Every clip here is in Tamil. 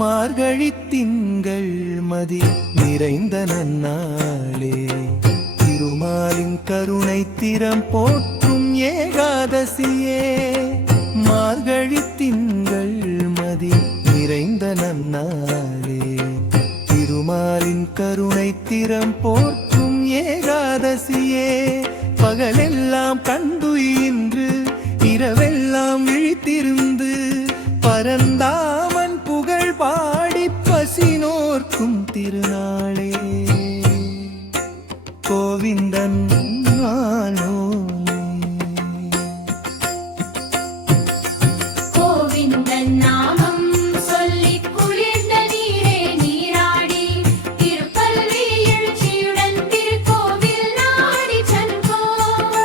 மார்கழி திங்கள் மதி நிறைந்த நன்னாளே, திருமாலின் கருணை திறம் போற்றும் ஏகாதசியே. மார்கழி திங்கள் மதி நிறைந்த நன்னாளே, திருமாலின் கருணை திறம் போற்றும் ஏகாதசியே. பகலெல்லாம் கண்டுயின்று இரவெல்லாம் விழித்திருந்து பரந்தாமன் புகழ் பாடி பசினோர்க்கும் திருநாளே. கோவிந்தன் நானோ கோவிந்தன் நாமம் சொல்லி குளிர்ந்த நீரே நீராடி திருப்பள்ளி எழுச்சியுடன் திருக்கோவில் நாடி செல்வோம்.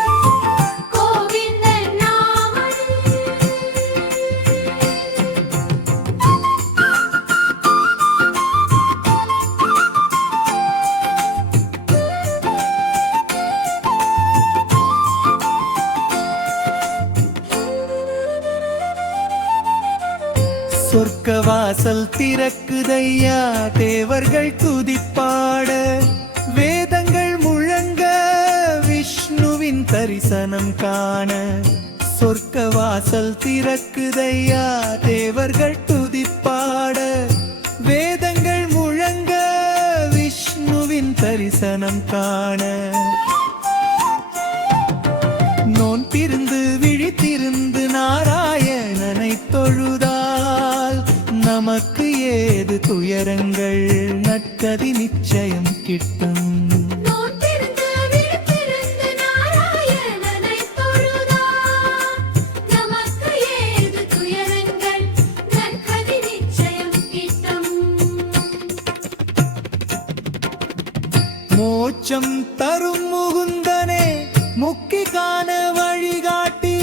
கோவிந்தன் நாமம் சொர்க்க வாசல் திறக்குதையா, தேவர்கள் துதிப்பாட வேதங்கள் முழங்க விஷ்ணுவின் தரிசனம் காண. சொர்க்க வாசல் திறக்குதையா, தேவர்கள் துதிப்பாட வேதங்கள் முழங்க விஷ்ணுவின் தரிசனம் காண. நோன்பிருந்து விழித்திருந்து நாராயணனை தொழுதால் நமக்கு ஏது துயரங்கள் நற்கதி நிச்சயம் கிட்டும். நோன்பிருந்து விழித்திருந்து நாராயணனை தொழுதால் நமக்கு ஏது துயரங்கள் நற்கதி நிச்சயம் கிட்டும். மோட்சம் தரும் முகுந்தனே முக்கி காண வழிகாட்டி,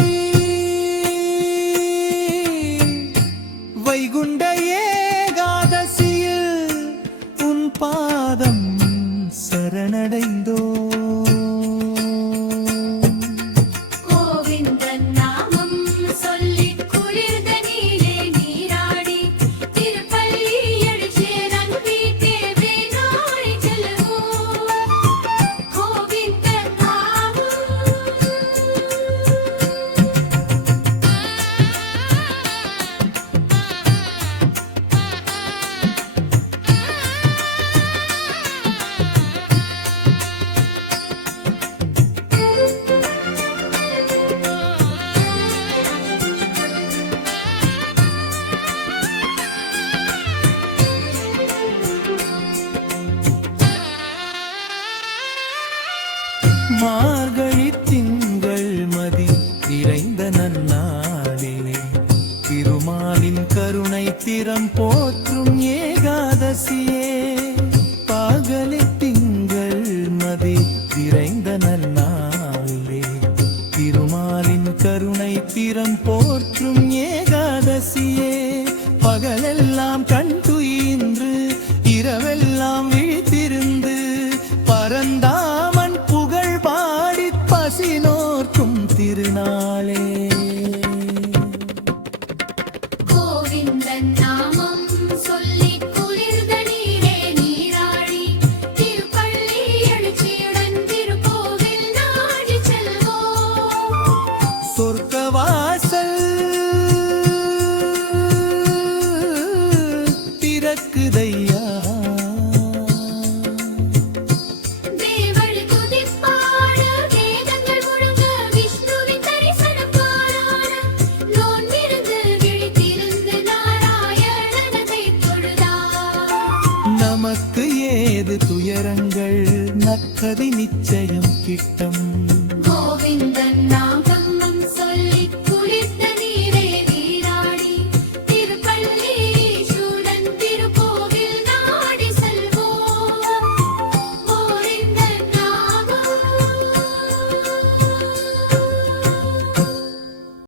வைகுண்ட ஏகாதசியில் உன் பாதம் சரணடைந்தோ. கோவிந்தன் நாமம் சொல்லி குளிர்ந்த நீரே நீராடி திருப்பள்ளி எழுச்சியுடன் வீட்டிற்கு நாடி செல்வோம். கோவிந்தன் நாமம் மார்கழி திங்கள் மதி நிறைந்த நன்னாளிலே, திருமாலின் கருணை திறம் போற்றும் ஏகாதசியே. பகலி திங்கள் மதி நிறைந்த நன்னாளிலே, திருமாலின் கருணை திறம் போற்றும் ஏகாதசியே. பகலெல்லாம் கண் துயின்று இரவெல்லாம் விழித்திருந்து பரந்தாமன் புகழ் பாடி பசினோர்க்கும் திருநாளே. கோவிந்தன் நாமம் சொல்லி குளிர்ந்த நீரே நீராடி திருப்பள்ளி எழுச்சியுடன் திருக்கோவில் நாடி செல்வோம். சொர்க்க வாசல் திறக்குதையா, தேவர்கள் துதிப்பாட வேதங்கள் முழங்க விஷ்ணுவின் தரிசனம் காண. நோன்பிருந்து விழித்திருந்து நாராயணனை தொழுதால் நமக்கு ஏது துயரங்கள் நற்கதி நிச்சயம் கிட்டும்.